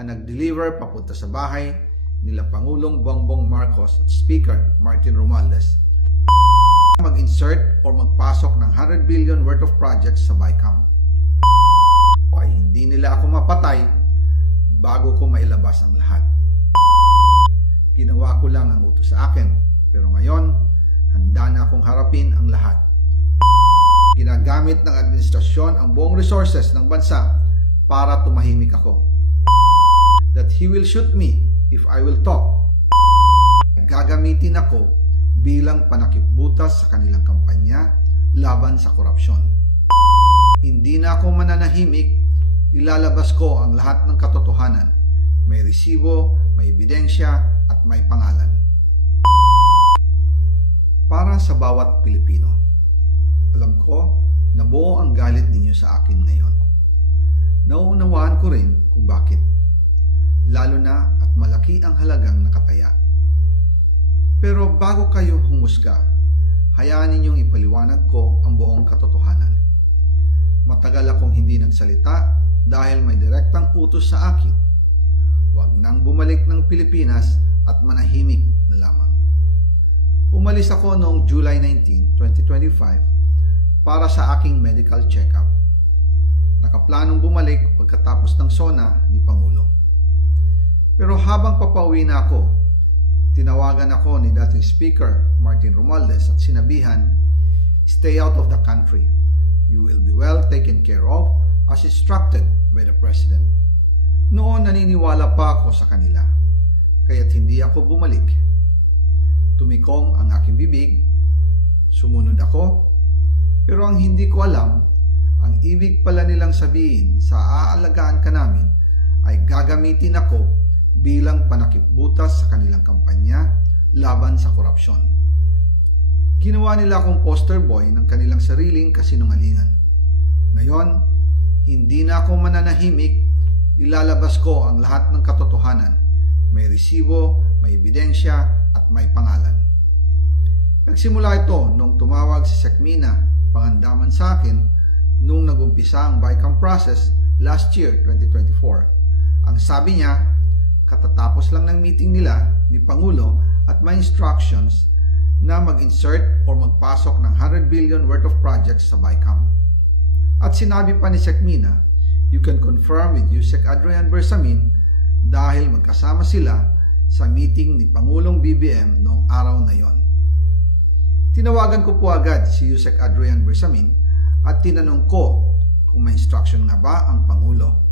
ang nag-deliver papunta sa bahay nila Pangulong Bongbong Marcos at Speaker Martin Romualdez mag-insert o magpasok ng 100 billion worth of projects sa BICAM. Ay hindi nila ako mapatay bago ko mailabas ang lahat. Ginawa ko lang ang utos sa akin, pero ngayon, handa na akong harapin ang lahat. Ginagamit ng administrasyon ang buong resources ng bansa para tumahimik ako. That he will shoot me if I will talk. Gagamitin ako bilang panakipbutas sa kanilang kampanya laban sa korupsyon. Hindi na ako mananahimik, ilalabas ko ang lahat ng katotohanan. May resibo, may ebidensya, at may pangalan. Para sa bawat Pilipino, alam ko na buo ang galit ninyo sa akin ngayon. Nauunawaan ko rin kung bakit, lalo na at malaki ang halagang nakataya. Pero bago kayo humusga, hayaan ninyong ipaliwanag ko ang buong katotohanan. Matagal akong hindi nagsalita dahil may direktang utos sa akin. Huwag nang bumalik ng Pilipinas at manahimik na lamang. Umalis ako noong July 19, 2025 para sa aking medical check-up. Nakaplanong bumalik pagkatapos ng SONA ni Pangulo. Pero habang papauwi na ako, tinawagan ako ni dating Speaker Martin Romualdez at sinabihan, "Stay out of the country. You will be well taken care of as instructed by the President." Noon naniniwala pa ako sa kanila, kaya't hindi ako bumalik. Tumikom ang aking bibig, sumunod ako, pero ang hindi ko alam, ang ibig pala nilang sabihin sa aalagaan ka namin ay gagamitin ako bilang panakipbutas sa kanilang kampanya laban sa korupsyon. Ginawa nila akong poster boy ng kanilang sariling kasinungalingan. Ngayon, hindi na ako mananahimik, ilalabas ko ang lahat ng katotohanan. May resibo, may ebidensya, at may pangalan. Nagsimula ito nung tumawag si Sekmina Pangandaman sa akin nung nag-umpisa ang BICAM process last year, 2024. Ang sabi niya, katatapos lang ng meeting nila ni Pangulo at may instructions na mag-insert o magpasok ng 100 billion worth of projects sa BICAM. At sinabi pa ni Sekmina, you can confirm with Yusek Adrian Bersamin dahil magkasama sila sa meeting ni Pangulong BBM noong araw na yon. Tinawagan ko po agad si Yusek Adrian Bersamin at tinanong ko kung may instruction nga ba ang Pangulo.